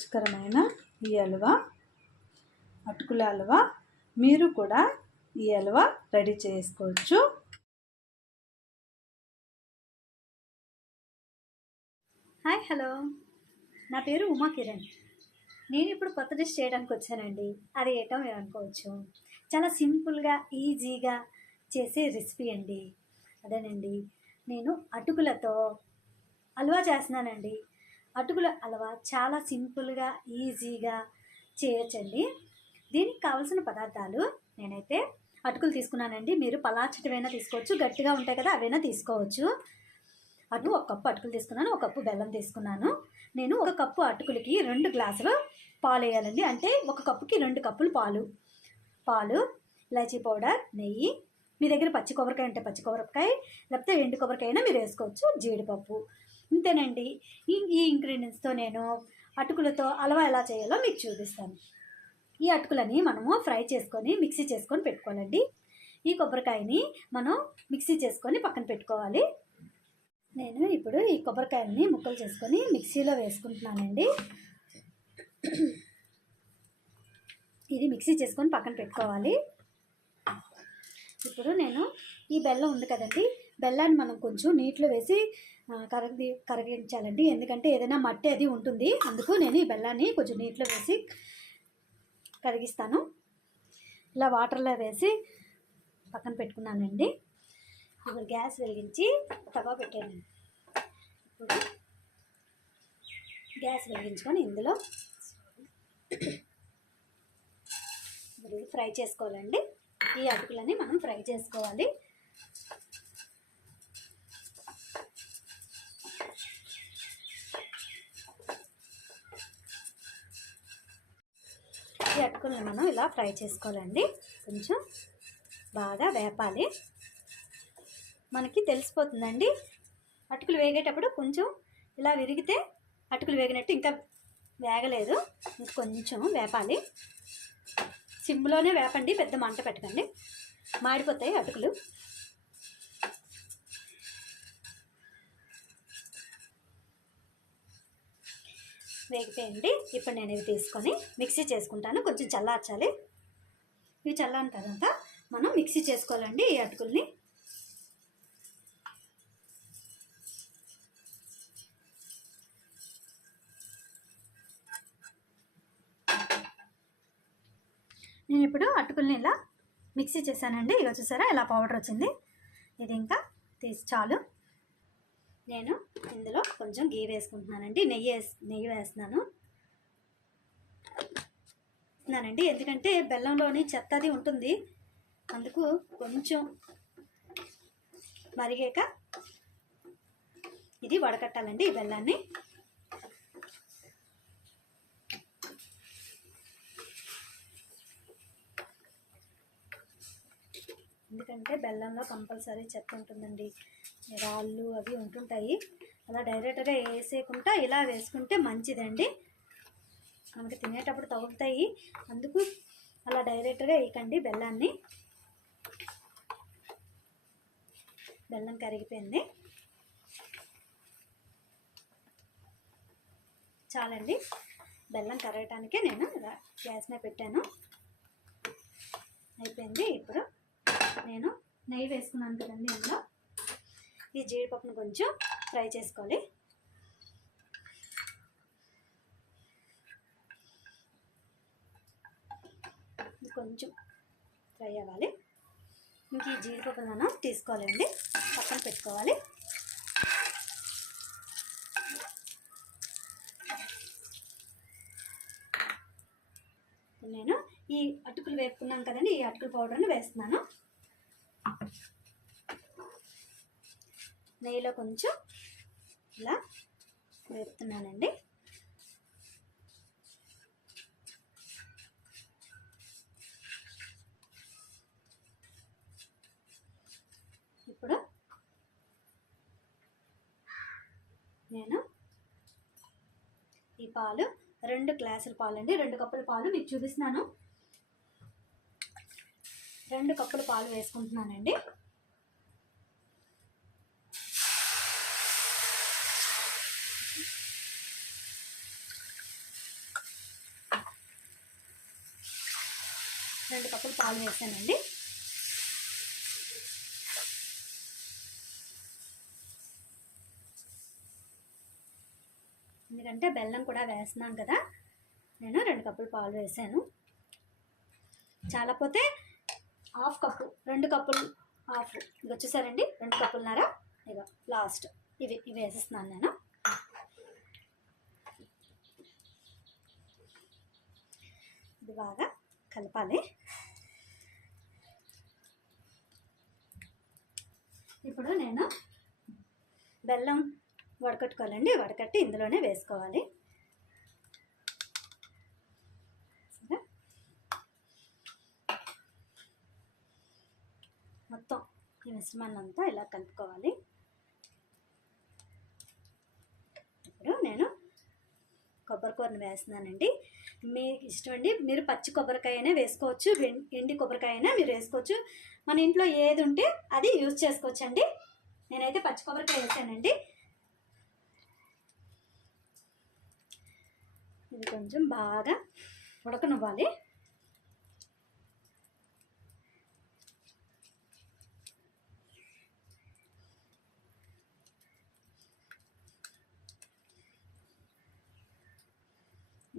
రుచికరమైన ఈ హల్వా అటుకుల హల్వా మీరు కూడా ఈ హల్వా రెడీ చేసుకోవచ్చు. హాయ్ హలో నా పేరు ఉమా కిరణ్. నేను ఇప్పుడు కొత్త డిష్ చేయడానికి వచ్చానండి. అది వేయటం అనుకోవచ్చు. చాలా సింపుల్గా ఈజీగా చేసే రెసిపీ అండి. అదేనండి. నేను అటుకులతో హల్వా చేస్తున్నానండి. అటుకుల హల్వా చాలా సింపుల్గా ఈజీగా చేయొచ్చండి. దీనికి కావాల్సిన పదార్థాలు నేనైతే అటుకులు తీసుకున్నానండి. మీరు పలాచటివైనా తీసుకోవచ్చు గట్టిగా ఉంటాయి కదా అవైనా తీసుకోవచ్చు. అటు ఒక కప్పు అటుకులు తీసుకున్నాను ఒక కప్పు బెల్లం తీసుకున్నాను. నేను ఒక కప్పు అటుకులకి రెండు గ్లాసులు పాలు వేయాలండి. అంటే ఒక కప్పుకి రెండు కప్పులు పాలు. పాలు ఇలాచీ పౌడర్ నెయ్యి. మీ దగ్గర పచ్చి కొబ్బరికాయ ఉంటే పచ్చి కొబ్బరికాయ లేకపోతే ఎండు కొబ్బరికాయ అయినా మీరు వేసుకోవచ్చు. జీడిపప్పు. అంతేనండి. ఈ ఈ ఇంగ్రీడియంట్స్తో నేను అటుకులతో అలవా ఎలా చేయాలో మీకు చూపిస్తాను. ఈ అటుకులని మనము ఫ్రై చేసుకొని మిక్సీ చేసుకొని పెట్టుకోవాలండి. ఈ కొబ్బరికాయని మనం మిక్సీ చేసుకొని పక్కన పెట్టుకోవాలి. నేను ఇప్పుడు ఈ కొబ్బరికాయలని ముక్కలు చేసుకొని మిక్సీలో వేసుకుంటున్నానండి. ఇది మిక్సీ చేసుకొని పక్కన పెట్టుకోవాలి. ఇప్పుడు నేను ఈ బెల్లం ఉంది కదండి బెల్లాన్ని మనం కొంచెం నీటిలో వేసి కరగది కరగించాలండి కరిగించాలండి ఎందుకంటే ఏదైనా మట్టి అది ఉంటుంది. అందుకు నేను ఈ బెల్లాన్ని కొంచెం నీటిలో వేసి కరిగిస్తాను. ఇలా వాటర్లో వేసి పక్కన పెట్టుకున్నానండి. ఇప్పుడు గ్యాస్ వెలిగించి తవా పెట్టాను ఇప్పుడు గ్యాస్ వెలిగించుకొని ఇందులో ఇప్పుడు ఫ్రై చేసుకోవాలండి. ఈ అటుకులని మనం ఫ్రై చేసుకోవాలి. ఈ అటుకుల్ని మనం ఇలా ఫ్రై చేసుకోవాలండి. కొంచెం బాగా వేపాలి. మనకి తెలిసిపోతుందండి. అటుకులు వేగేటప్పుడు కొంచెం ఇలా విరిగితే అటుకులు వేగినట్టు ఇంకా వేగలేదు. ఇంకా కొంచెం వేపాలి. సిమ్లోనే వేపండి పెద్ద మంట పెట్టకండి. మాడిపోతాయి అటుకులు. వేగిపోయింది ఇప్పుడు నేను ఇవి తీసుకొని మిక్సీ చేసుకుంటాను. కొంచెం చల్లార్చాలి. ఇవి చల్లారిన తర్వాత మనం మిక్సీ చేసుకోవాలండి ఈ అటుకుల్ని. నేను ఇప్పుడు అటుకుల్ని ఇలా మిక్సీ చేశానండి. ఇక చూసారా? ఇలా పౌడర్ వచ్చింది. ఇది ఇంకా తీసి చాలు. నేను ఇందులో కొంచెం గీ వేసుకుంటున్నానండి. నెయ్యి వేసి నెయ్యి వేస్తున్నాను. వేస్తున్నానండి. ఎందుకంటే బెల్లంలోని చెత్త అది ఉంటుంది. అందుకు కొంచెం మరిగాక ఇది వడకట్టాలండి ఈ బెల్లాన్ని. ఎందుకంటే బెల్లంలో కంపల్సరీ చెత్త ఉంటుందండి. రాళ్ళు అవి ఉంటుంటాయి. అలా డైరెక్ట్గా వేసేయకుండా ఇలా వేసుకుంటే మంచిదండి. మనకి తినేటప్పుడు తగులుతాయి. అందుకు అలా డైరెక్ట్గా వేయకండి బెల్లాన్ని. బెల్లం కరిగిపోయింది. చాలండి. బెల్లం కరగటానికే నేను ఇలా గ్యాస్ మీద పెట్టాను. అయిపోయింది. ఇప్పుడు నేను నెయ్యి వేసుకున్నాను కదండి ఇందులో. ఈ జీడిపప్పును కొంచెం ఫ్రై చేసుకోవాలి. కొంచెం ఫ్రై అవ్వాలి. ఇంక ఈ జీడిపప్పు మనం తీసుకోవాలండి. పక్కన పెట్టుకోవాలి. నేను ఈ అటుకులు వేపుకున్నాను కదండి ఈ అటుకుల పౌడర్ని వేస్తున్నాను. నెయ్యిలో కొంచెం ఇలా వేపుతున్నానండి. ఇప్పుడు నేను ఈ పాలు రెండు గ్లాసుల పాలు అండి రెండు కప్పుల పాలు మీకు చూపిస్తున్నాను. రెండు కప్పుల పాలు వేసుకుంటున్నానండి. రెండు కప్పులు పాలు వేసానండి. ఎందుకంటే బెల్లం కూడా వేస్తున్నాను కదా నేను రెండు కప్పులు పాలు వేసాను. చాలా పోతే హాఫ్ కప్పు రెండు కప్పులు హాఫ్ ఇది వచ్చేసారండి రెండు కప్పులున్నారా ఇక లాస్ట్ ఇవి ఇవి వేసేస్తున్నాను నేను. ఇది బాగా కలపాలి. ఇప్పుడు నేను బెల్లం వడకట్టుకోవాలండి. వడకట్టి ఇందులోనే వేసుకోవాలి. మొత్తం ఈ మిశ్రమాన్ని అంతా ఇలా కలుపుకోవాలి ఇప్పుడు నేను కొబ్బరికూరని వేస్తున్నానండి. మీకు ఇష్టం అండి మీరు పచ్చి కొబ్బరికాయ అయినా వేసుకోవచ్చు ఎండి కొబ్బరికాయ అయినా మీరు వేసుకోవచ్చు. మన ఇంట్లో ఏది ఉంటే అది యూజ్ చేసుకోవచ్చు అండి నేనైతే పచ్చి కొబ్బరికాయ వేసానండి. ఇది కొంచెం బాగా ఉడకనివ్వాలి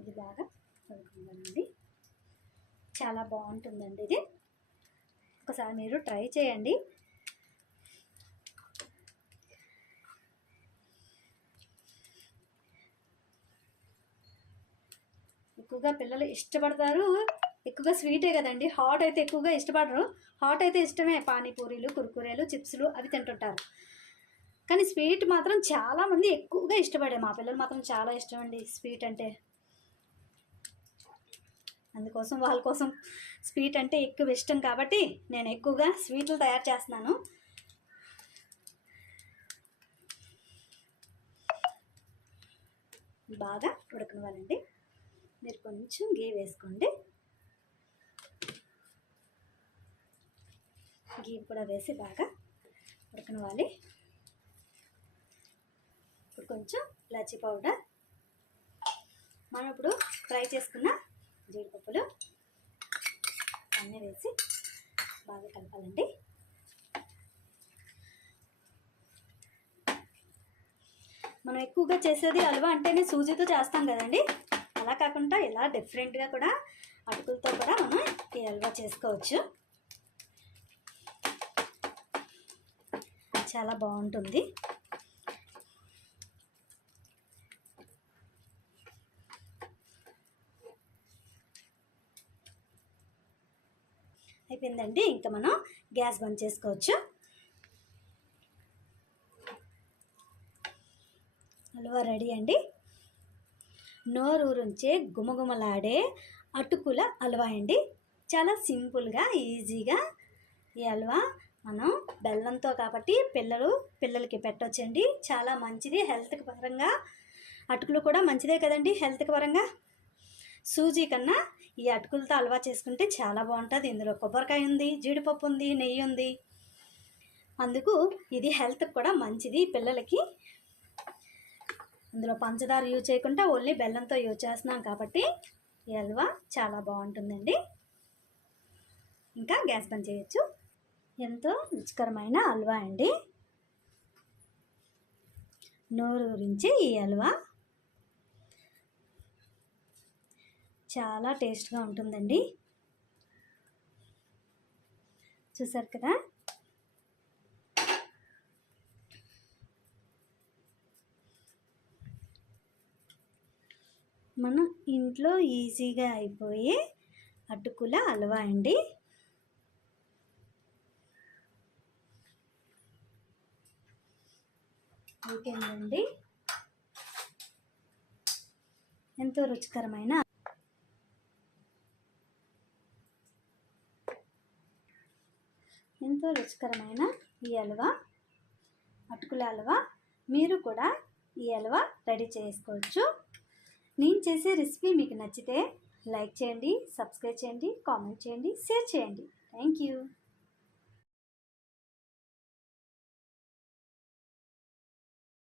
ఇది బాగా ఉడకనివ్వాలండి చాలా బాగుంటుందండి ఇది. ఒకసారి మీరు ట్రై చేయండి. ఎక్కువగా పిల్లలు ఇష్టపడతారు. ఎక్కువగా స్వీటే కదండి. హాట్ అయితే ఎక్కువగా ఇష్టపడరు. హాట్ అయితే ఇష్టమే. పానీపూరీలు కుర్కురేలు చిప్స్లు అవి తింటుంటారు. కానీ స్వీట్ మాత్రం చాలామంది ఎక్కువగా ఇష్టపడే మా పిల్లలు మాత్రం చాలా ఇష్టం అండి స్వీట్ అంటే. అందుకోసం వాళ్ళ కోసం స్వీట్ అంటే ఎక్కువ ఇష్టం కాబట్టి నేను ఎక్కువగా స్వీట్లు తయారు చేస్తున్నాను. బాగా ఉడకనివ్వాలండి. మీరు కొంచెం గీ వేసుకోండి. గీ కూడా వేసి బాగా ఉడకనివ్వాలి. ఇప్పుడు కొంచెం ఇలాచీ పౌడర్. మనం ఇప్పుడు ఫ్రై చేసుకున్న జీడిపప్పులు అన్నీ వేసి బాగా కలపాలండి. మనం ఎక్కువగా చేసేది హల్వా అంటేనే సూజీతో చేస్తాం కదండి. అలా కాకుండా ఇలా డిఫరెంట్గా కూడా అటుకులతో కూడా మనం ఈ హల్వా చేసుకోవచ్చు. చాలా బాగుంటుంది. అయిపోయిందండి. ఇంకా మనం గ్యాస్ బంద్ చేసుకోవచ్చు. హల్వా రెడీ అండి. నోరూరుంచే గుమగుమలాడే అటుకుల హల్వా అండి. చాలా సింపుల్గా ఈజీగా ఈ హల్వా మనం బెల్లంతో కాబట్టి పిల్లలు పిల్లలకి పెట్టొచ్చండి. చాలా మంచిది. హెల్త్కి పరంగా అటుకులు కూడా మంచిదే కదండి. హెల్త్కి పరంగా సూజీ కన్నా ఈ అటుకులతో హల్వా చేసుకుంటే చాలా బాగుంటుంది. ఇందులో కొబ్బరికాయ ఉంది జీడిపప్పు ఉంది నెయ్యి ఉంది. అందుకు ఇది హెల్త్కి కూడా మంచిది పిల్లలకి. అందులో పంచదార యూజ్ చేయకుండా ఓన్లీ బెల్లంతో యూజ్ చేస్తున్నాం కాబట్టి ఈ హల్వా చాలా బాగుంటుందండి. ఇంకా గ్యాస్ బంద్ చేయొచ్చు. ఎంతో రుచికరమైన హల్వా అండి. నోరు గురించి ఈ హల్వా. చాలా టేస్ట్గా ఉంటుందండి. చూసారు కదా? మనం ఇంట్లో ఈజీగా అయిపోయే అటుకుల హల్వా అండి. ఓకేనండి ఎంతో రుచికరమైన ఎంతో రుచికరమైన ఈ హల్వా అటుకుల హల్వా మీరు కూడా ఈ హల్వా రెడీ చేసుకోవచ్చు. నేను చేసే రెసిపీ మీకు నచ్చితే లైక్ చేయండి సబ్స్క్రైబ్ చేయండి కామెంట్ చేయండి షేర్ చేయండి. Thank you.